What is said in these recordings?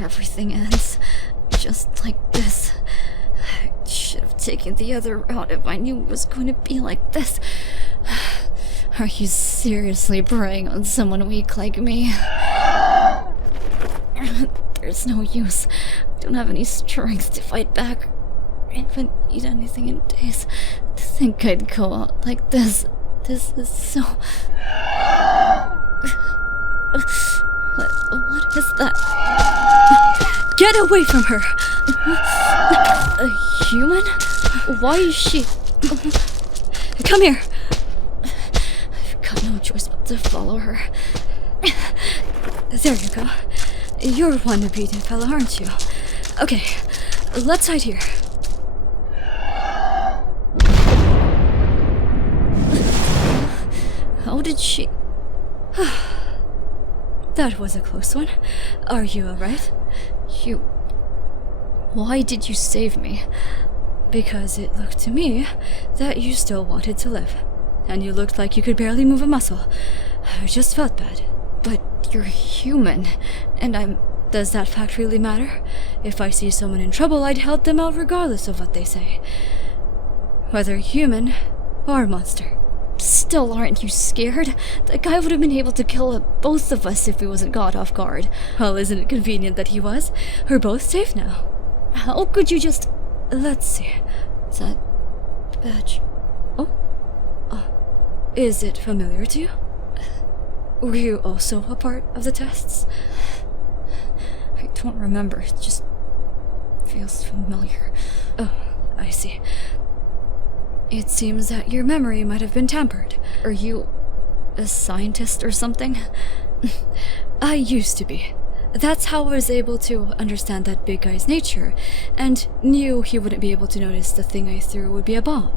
everything ends. Just like this. I should have taken the other route if I knew it was going to be like this. Are you seriously preying on someone weak like me? There's no use. I don't have any strength to fight back. I haven't eaten anything in days. To think I'd go out like this. This is so... What is that? Get away from her! A human? Why is she... Come here! I've got no choice but to follow her. There you go. You're one obedient fella, aren't you? Okay, let's hide here. How did she... That was a close one. Are you alright? Why did you save me? Because it looked to me that you still wanted to live. And you looked like you could barely move a muscle. I just felt bad. But you're human, and Does that fact really matter? If I see someone in trouble, I'd help them out regardless of what they say. Whether human or monster. Still, aren't you scared? That guy would have been able to kill both of us if he wasn't caught off guard. Well, isn't it convenient that he was? We're both safe now. How could you just... Let's see. Is that badge? Oh. Is it familiar to you? Were you also a part of the tests? I don't remember. It just feels familiar. Oh, I see. It seems that your memory might have been tampered. Are you a scientist or something? I used to be. That's how I was able to understand that big guy's nature, and knew he wouldn't be able to notice the thing I threw would be a bomb.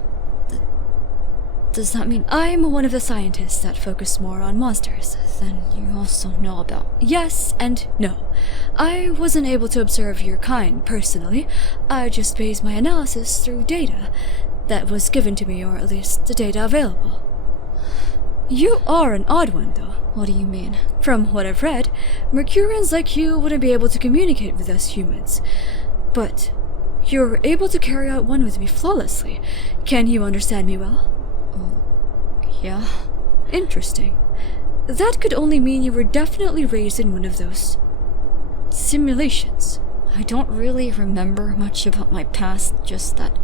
Does that mean I'm one of the scientists that focus more on monsters than you also know about? Yes and no. I wasn't able to observe your kind personally. I just based my analysis through data that was given to me, or at least the data available. You are an odd one, though. What do you mean? From what I've read, Mercurians like you wouldn't be able to communicate with us humans. But you're able to carry out one with me flawlessly. Can you understand me well? Yeah. Interesting. That could only mean you were definitely raised in one of those simulations. I don't really remember much about my past, just that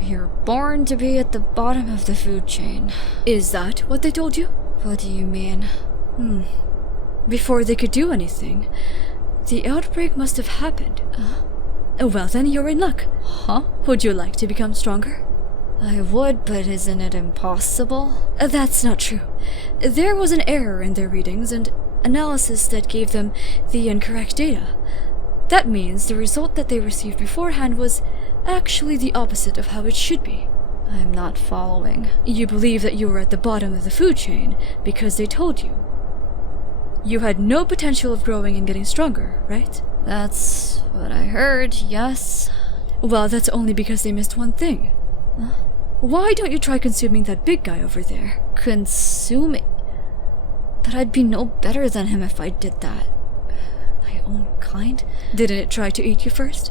we were born to be at the bottom of the food chain. Is that what they told you? What do you mean? Before they could do anything, the outbreak must have happened. Well then, you're in luck. Huh? Would you like to become stronger? I would, but isn't it impossible? That's not true. There was an error in their readings and analysis that gave them the incorrect data. That means the result that they received beforehand was actually the opposite of how it should be. I'm not following. You believe that you were at the bottom of the food chain because they told you. You had no potential of growing and getting stronger, right? That's what I heard, yes. Well, that's only because they missed one thing. Huh? Why don't you try consuming that big guy over there? Consuming? But I'd be no better than him if I did that. My own kind? Didn't it try to eat you first?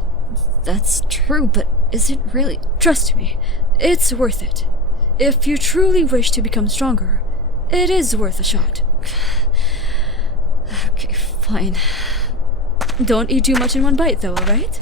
That's true, but is it really? Trust me, it's worth it. If you truly wish to become stronger, it is worth a shot. Okay, fine. Don't eat too much in one bite, though, alright?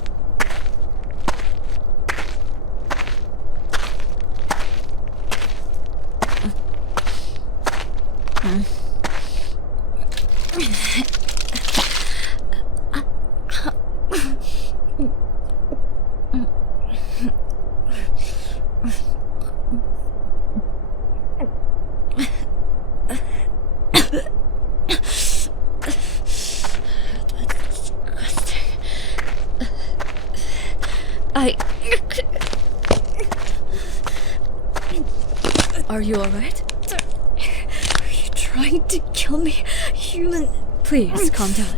Are you alright? Are you trying to kill me, human? Please, calm down.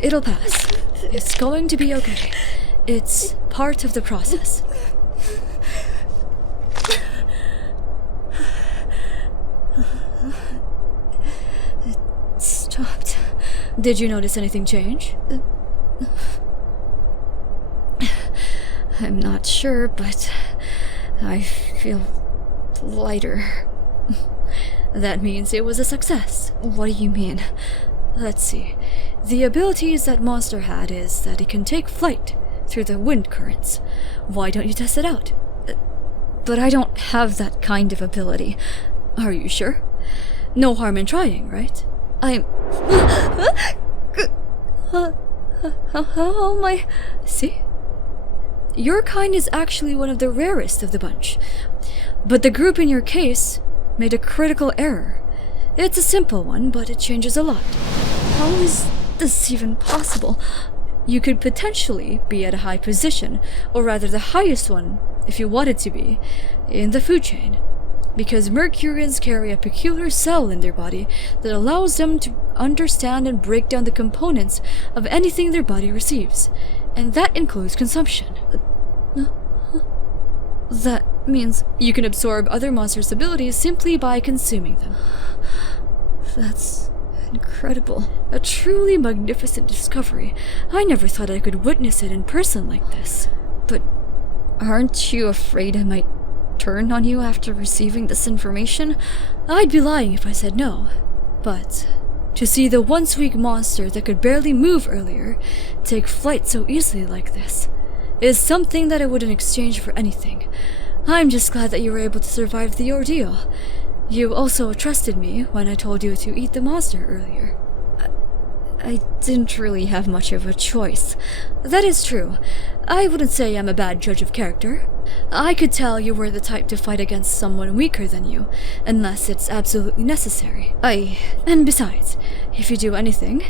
It'll pass. It's going to be okay. It's part of the process. It stopped. Did you notice anything change? I'm not sure, but I feel lighter. That means it was a success. What do you mean? Let's see. The abilities that monster had is that it can take flight through the wind currents. Why don't you test it out? But I don't have that kind of ability. Are you sure? No harm in trying, right? I'm... How am I... See? Your kind is actually one of the rarest of the bunch. But the group in your case made a critical error. It's a simple one, but it changes a lot. How is this even possible? You could potentially be at a high position, or rather the highest one, if you wanted to be, in the food chain. Because Mercurians carry a peculiar cell in their body that allows them to understand and break down the components of anything their body receives. And that includes consumption. That means you can absorb other monsters' abilities simply by consuming them. That's incredible. A truly magnificent discovery. I never thought I could witness it in person like this. But aren't you afraid I might turn on you after receiving this information? I'd be lying if I said no. But to see the once weak monster that could barely move earlier take flight so easily like this is something that I wouldn't exchange for anything. I'm just glad that you were able to survive the ordeal. You also trusted me when I told you to eat the monster earlier. I didn't really have much of a choice. That is true. I wouldn't say I'm a bad judge of character. I could tell you were the type to fight against someone weaker than you, unless it's absolutely necessary. And besides, if you do anything,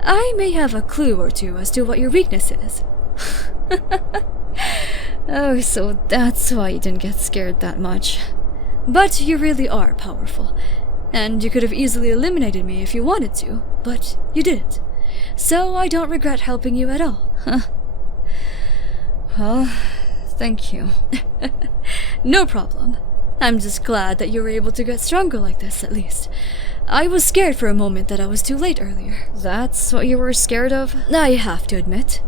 I may have a clue or two as to what your weakness is. Oh, so that's why you didn't get scared that much. But you really are powerful. And you could have easily eliminated me if you wanted to, but you didn't. So I don't regret helping you at all. Well, thank you. No problem. I'm just glad that you were able to get stronger like this, at least. I was scared for a moment that I was too late earlier. That's what you were scared of? I have to admit.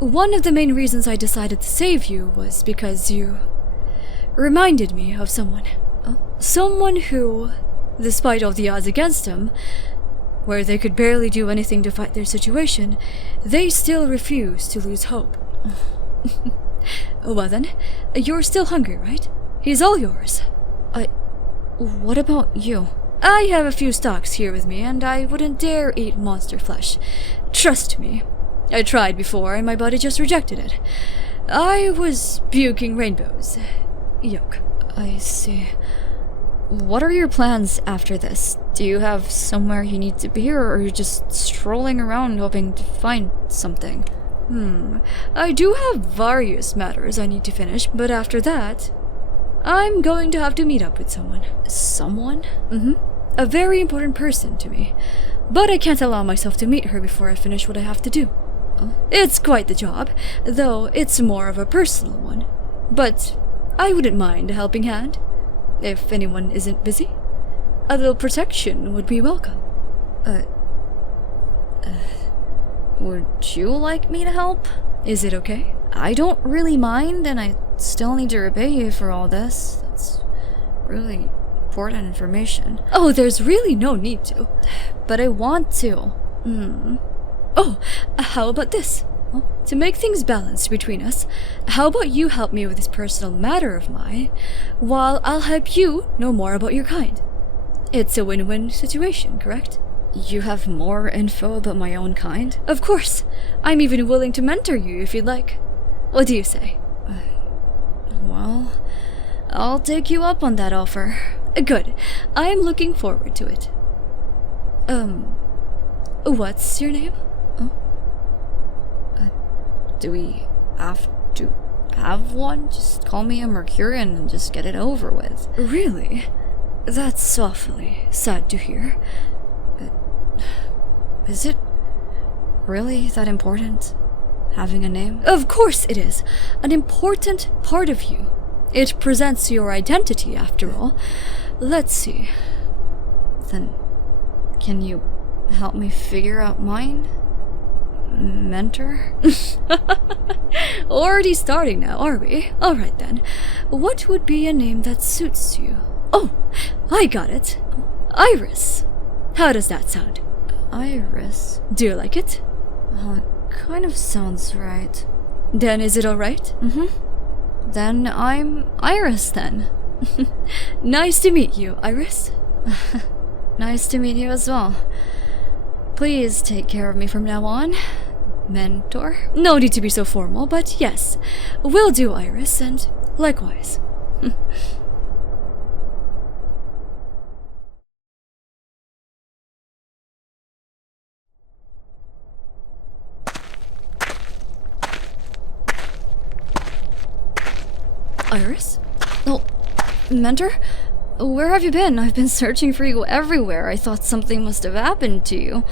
One of the main reasons I decided to save you was because you reminded me of someone. Someone who, despite all the odds against them, where they could barely do anything to fight their situation, they still refused to lose hope. Well then, you're still hungry, right? He's all yours. What about you? I have a few stocks here with me, and I wouldn't dare eat monster flesh. Trust me. I tried before, and my body just rejected it. I was puking rainbows. Yuck. I see. What are your plans after this? Do you have somewhere you need to be, or are you just strolling around hoping to find something? I do have various matters I need to finish, but after that, I'm going to have to meet up with someone. Someone? A very important person to me. But I can't allow myself to meet her before I finish what I have to do. It's quite the job, though it's more of a personal one. But I wouldn't mind a helping hand. If anyone isn't busy, a little protection would be welcome. Would you like me to help? Is it okay? I don't really mind, and I still need to repay you for all this. That's really important information. Oh, there's really no need to. But I want to. Oh, how about this? To make things balanced between us, how about you help me with this personal matter of mine, while I'll help you know more about your kind? It's a win-win situation, correct? You have more info about my own kind? Of course. I'm even willing to mentor you if you'd like. What do you say? Well, I'll take you up on that offer. Good. I'm looking forward to it. What's your name? Do we have to have one? Just call me a Mercurian and just get it over with. Really? That's awfully sad to hear. Is it really that important, having a name? Of course it is. An important part of you. It presents your identity, after all. Let's see. Then, can you help me figure out mine? Mentor? Already starting now, are we? Alright then. What would be a name that suits you? Oh, I got it. Iris. How does that sound? Iris. Do you like it? Kind of sounds right. Then is it alright? Then I'm Iris then. Nice to meet you, Iris. Nice to meet you as well. Please take care of me from now on. Mentor? No need to be so formal, but yes. Will do, Iris, and likewise. Iris? Oh, Mentor? Where have you been? I've been searching for you everywhere. I thought something must have happened to you.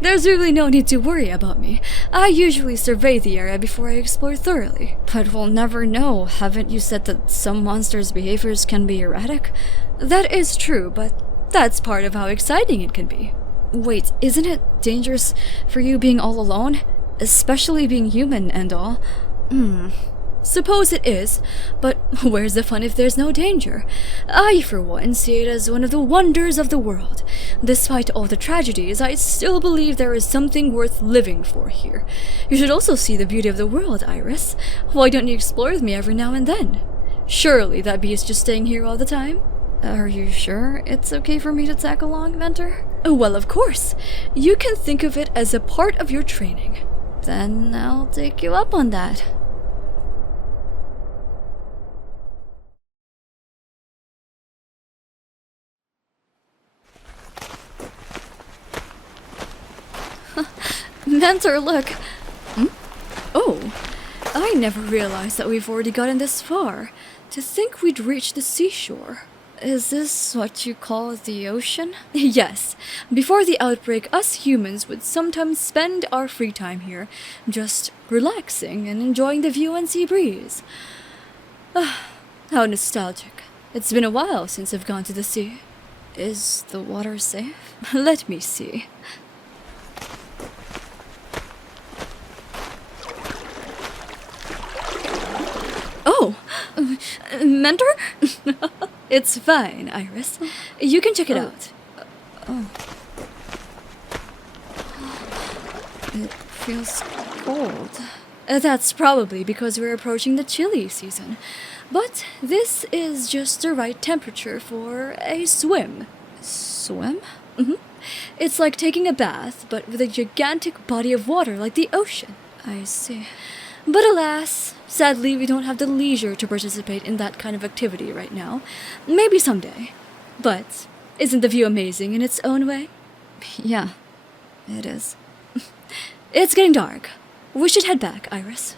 There's really no need to worry about me. I usually survey the area before I explore thoroughly. But we'll never know. Haven't you said that some monsters' behaviors can be erratic? That is true, but that's part of how exciting it can be. Wait, isn't it dangerous for you being all alone? Especially being human and all? Suppose it is, but where's the fun if there's no danger? I, for one, see it as one of the wonders of the world. Despite all the tragedies, I still believe there is something worth living for here. You should also see the beauty of the world, Iris. Why don't you explore with me every now and then? Surely that beats just staying here all the time? Are you sure it's okay for me to tag along, Mentor? Well, of course. You can think of it as a part of your training. Then I'll take you up on that. Mentor, look! Oh, I never realized that we've already gotten this far. To think we'd reach the seashore. Is this what you call the ocean? Yes. Before the outbreak, us humans would sometimes spend our free time here, just relaxing and enjoying the view and sea breeze. How nostalgic. It's been a while since I've gone to the sea. Is the water safe? Let me see. Oh! Mentor? It's fine, Iris. You can check it out. It feels cold. That's probably because we're approaching the chilly season. But this is just the right temperature for a swim. Swim? It's like taking a bath, but with a gigantic body of water like the ocean. I see. But alas, sadly we don't have the leisure to participate in that kind of activity right now. Maybe someday. But isn't the view amazing in its own way? Yeah, it is. It's getting dark. We should head back, Iris.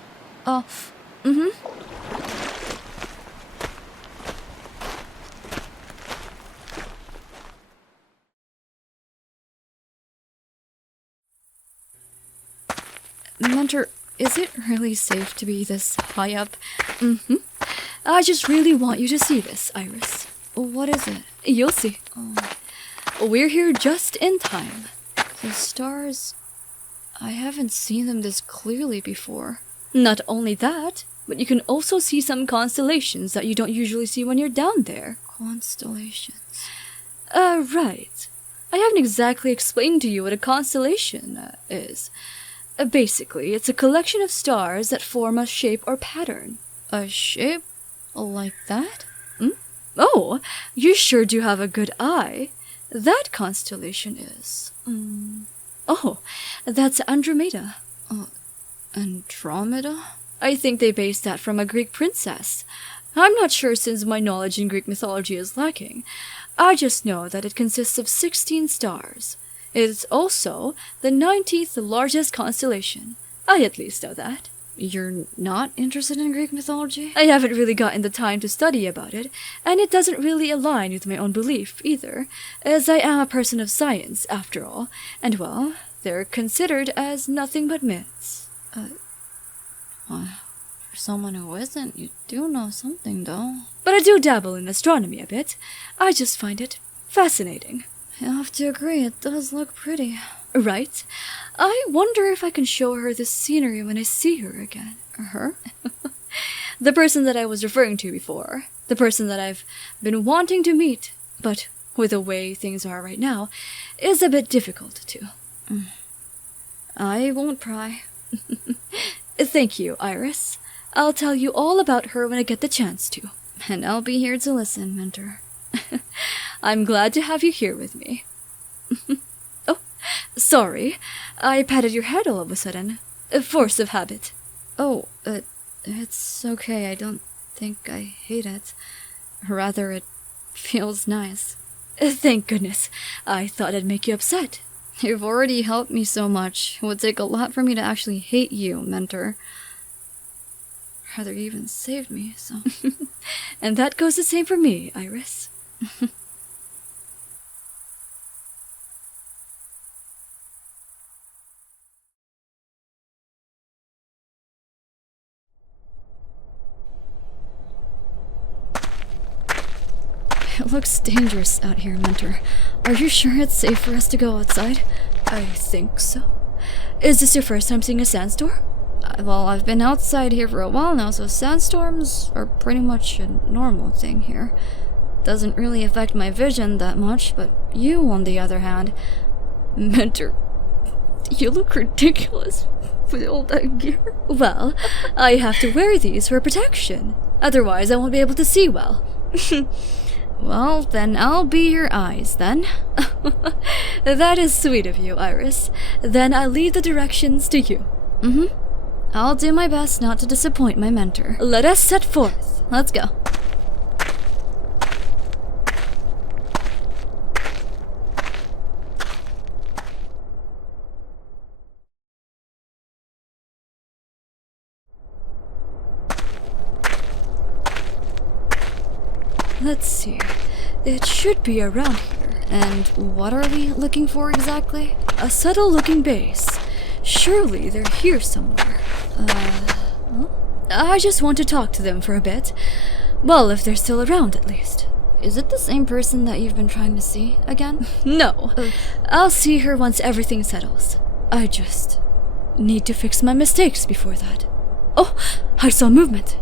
Mentor, is it really safe to be this high up? I just really want you to see this, Iris. What is it? You'll see. We're here just in time. The stars... I haven't seen them this clearly before. Not only that, but you can also see some constellations that you don't usually see when you're down there. Constellations? Right. I haven't exactly explained to you what a constellation is. Basically, it's a collection of stars that form a shape or pattern. A shape? Like that? Oh, you sure do have a good eye. That constellation is... Oh, that's Andromeda. Andromeda? I think they based that from a Greek princess. I'm not sure since my knowledge in Greek mythology is lacking. I just know that it consists of 16 stars. It's also the 19th largest constellation. I at least know that. You're not interested in Greek mythology? I haven't really gotten the time to study about it, and it doesn't really align with my own belief either, as I am a person of science, after all, and well, they're considered as nothing but myths. For someone who isn't, you do know something, though. But I do dabble in astronomy a bit. I just find it fascinating. I have to agree, it does look pretty. Right? I wonder if I can show her this scenery when I see her again. Her? The person that I was referring to before. The person that I've been wanting to meet, but with the way things are right now, is a bit difficult to. I won't pry. Thank you, Iris. I'll tell you all about her when I get the chance to. And I'll be here to listen, Mentor. I'm glad to have you here with me. Oh, sorry. I patted your head all of a sudden. A force of habit. Oh, it's okay. I don't think I hate it. Rather, it feels nice. Thank goodness. I thought I'd make you upset. You've already helped me so much. It would take a lot for me to actually hate you, Mentor. Rather, you even saved me, so... And that goes the same for me, Iris. It looks dangerous out here, Mentor. Are you sure it's safe for us to go outside? I think so. Is this your first time seeing a sandstorm? Well, I've been outside here for a while now, so sandstorms are pretty much a normal thing here. Doesn't really affect my vision that much, but you, on the other hand... Mentor, you look ridiculous with all that gear. Well, I have to wear these for protection. Otherwise, I won't be able to see well. Well, then I'll be your eyes, then. That is sweet of you, Iris. Then I'll leave the directions to you. I'll do my best not to disappoint my mentor. Let us set forth. Let's go. Let's see. It should be around here. And what are we looking for exactly? A subtle-looking base. Surely they're here somewhere. I just want to talk to them for a bit. Well, if they're still around, at least. Is it the same person that you've been trying to see again? No. I'll see her once everything settles. I just need to fix my mistakes before that. Oh, I saw movement.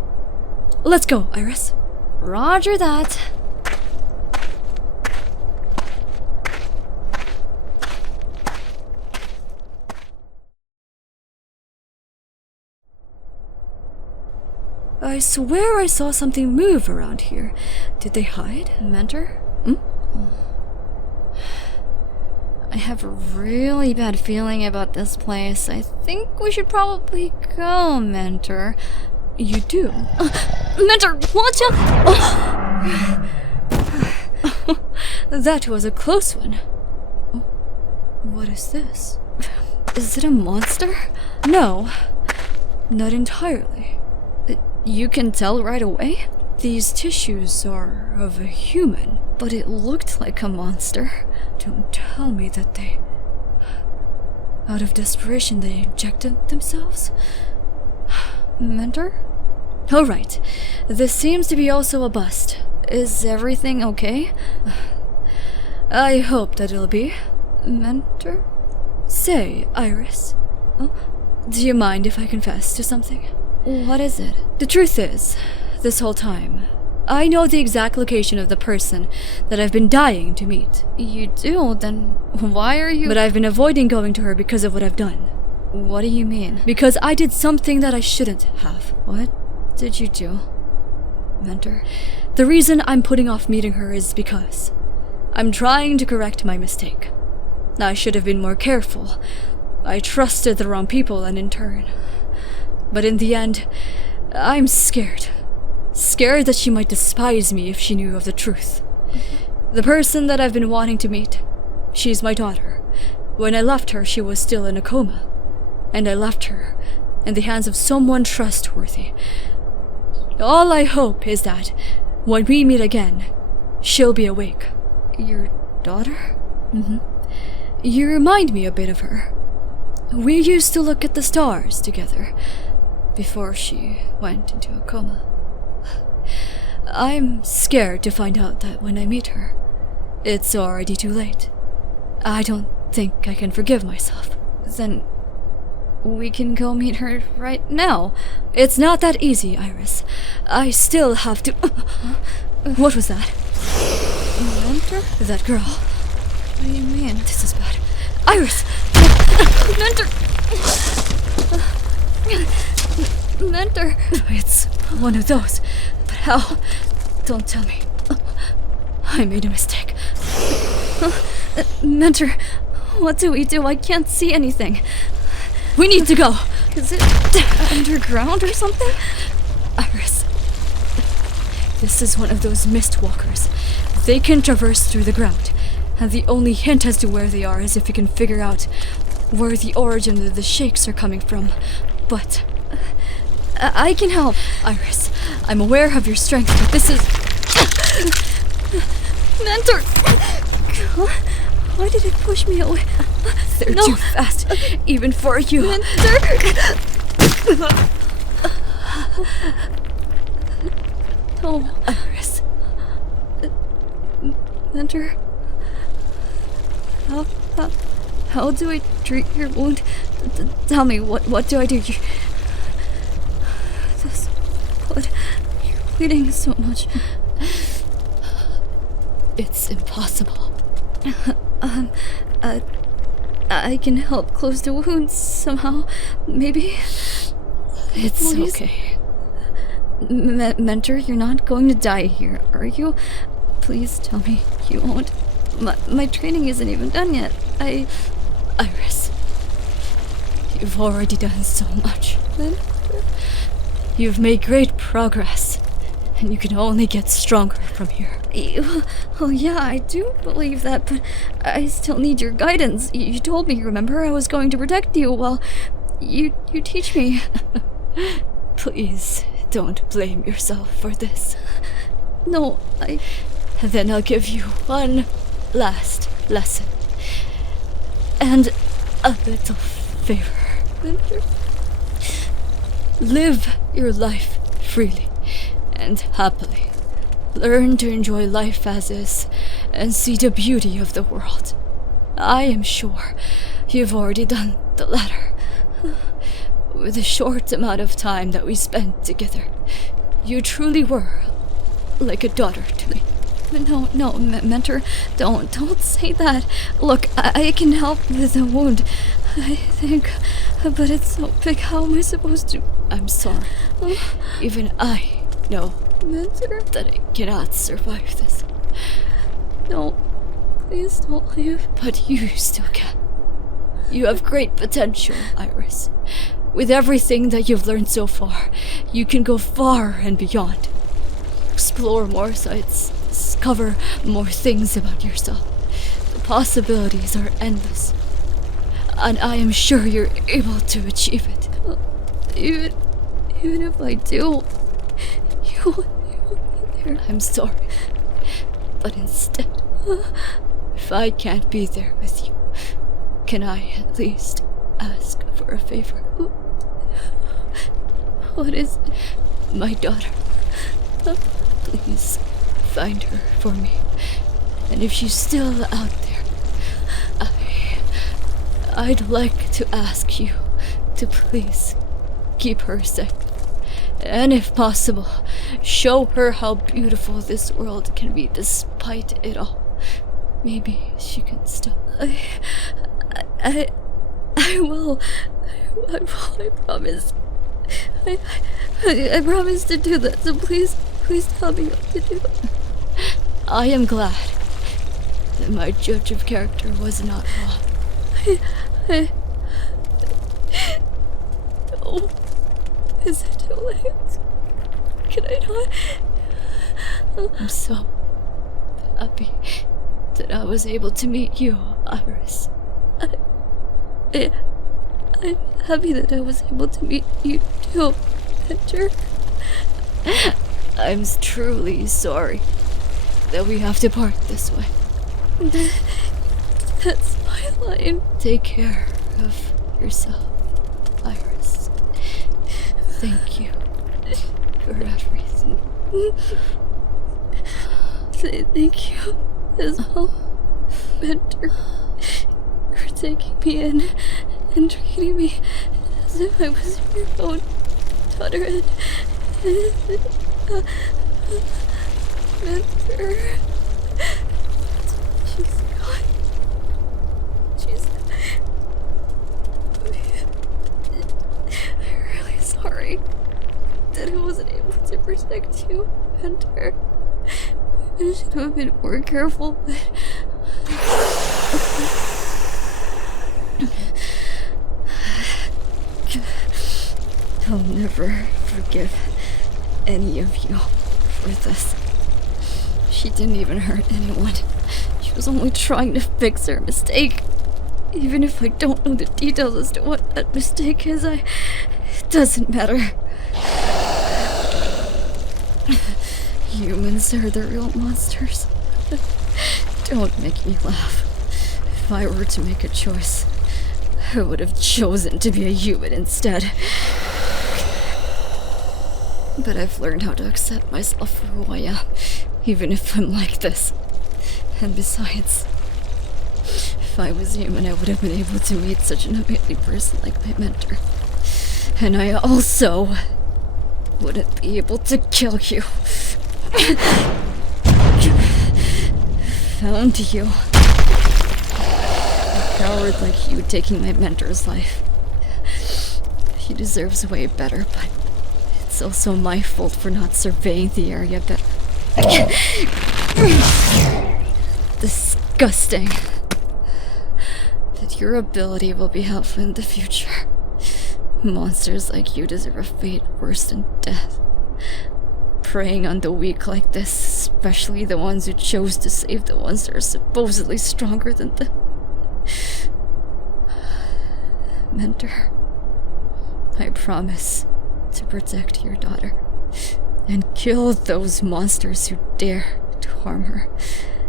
Let's go, Iris. Roger that. I swear I saw something move around here. Did they hide, Mentor? I have a really bad feeling about this place. I think we should probably go, Mentor. You do? Mentor, watch out! That was a close one. What is this? Is it a monster? No, not entirely. You can tell right away? These tissues are of a human, but it looked like a monster. Don't tell me that they... Out of desperation, they injected themselves? Mentor? Oh, right. This seems to be also a bust. Is everything okay? I hope that it'll be. Mentor? Say, Iris. Do you mind if I confess to something? What is it? The truth is, this whole time, I know the exact location of the person that I've been dying to meet. You do? Then why are you... But I've been avoiding going to her because of what I've done. What do you mean? Because I did something that I shouldn't have. What did you do, Mentor? The reason I'm putting off meeting her is because I'm trying to correct my mistake. I should have been more careful. I trusted the wrong people, and in turn... But in the end, I'm scared. Scared that she might despise me if she knew of the truth. The person that I've been wanting to meet, she's my daughter. When I left her, she was still in a coma. And I left her in the hands of someone trustworthy. All I hope is that, when we meet again, she'll be awake. Your daughter? You remind me a bit of her. We used to look at the stars together, before she went into a coma. I'm scared to find out that when I meet her, it's already too late. I don't think I can forgive myself, then we can go meet her right now. It's not that easy, Iris. I still have to... What was that? Mentor? That girl. What do you mean? This is bad. Iris! Mentor! Mentor! It's one of those. But how? Don't tell me. I made a mistake. Mentor, what do we do? I can't see anything. We need to go. Is it underground or something? Iris. This is one of those mist walkers. They can traverse through the ground. And the only hint as to where they are is if you can figure out where the origin of the shakes are coming from. But I can help, Iris. I'm aware of your strength, but this is... Mentor! Why did it push me away? They're too fast, even for you. Mentor! No, Iris. Mentor? How do I treat your wound? Tell me, what do I do? This blood, you're bleeding so much. It's impossible. I can help close the wounds somehow, maybe? It's okay. Mentor, you're not going to die here, are you? Please tell me you won't. My training isn't even done yet. Iris, you've already done so much. You've made great progress, and you can only get stronger from here. Well, yeah, I do believe that, but I still need your guidance. You told me, remember, I was going to protect you. Well, you teach me. Please, don't blame yourself for this. No, Then I'll give you one last lesson. And a little favor. Live your life freely and happily. Learn to enjoy life as is and see the beauty of the world. I am sure you've already done the latter. With the short amount of time that we spent together, you truly were like a daughter to me. No, Mentor, don't say that. Look, I can help with the wound, I think, but it's so big. How am I supposed to? I'm sorry. Even I know, Mentor, that I cannot survive this. No, please don't leave. But you still can. You have great potential, Iris. With everything that you've learned so far, you can go far and beyond. Explore more sites, discover more things about yourself. The possibilities are endless. And I am sure you're able to achieve it. Even if I do, you won't be there. I'm sorry. But instead, if I can't be there with you, can I at least ask for a favor? What is it? My daughter. Please find her for me. And if she's still out there, I'd like to ask you to please keep her safe. And if possible, show her how beautiful this world can be despite it all. Maybe she can still... I will. I promise. I promise to do that, so please tell me what to do. I am glad that my judge of character was not wrong. No. Is it too late? Can I not? I'm so happy that I was able to meet you, Iris. I'm happy that I was able to meet you too, Mentor. I'm truly sorry that we have to part this way. That's my line. Take care of yourself, Iris. Thank you for everything. Thank you as well, Mentor. You're taking me in and treating me as if I was your own daughter and mentor. She's gone. I'm really sorry that I wasn't able to protect you, mentor. I should have been more careful, but... I'll never forgive any of you for this. She didn't even hurt anyone. She was only trying to fix her mistake. Even if I don't know the details as to what that mistake is, it doesn't matter. Humans are the real monsters. Don't make me laugh. If I were to make a choice, I would have chosen to be a human instead. But I've learned how to accept myself for who I am, even if I'm like this. And besides, if I was human, I would have been able to meet such an amazing person like my mentor. And I also wouldn't be able to kill you. Found you. A coward like you taking my mentor's life. He deserves way better, but it's also my fault for not surveying the area better. Disgusting. But your ability will be helpful in the future. Monsters like you deserve a fate worse than death. Preying on the weak like this, especially the ones who chose to save the ones that are supposedly stronger than them. Mentor, I promise to protect your daughter and kill those monsters who dare to harm her.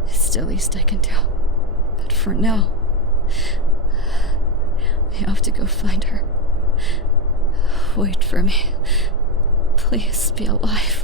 It's the least I can do. But for now, I have to go find her. Wait for me. Please be alive.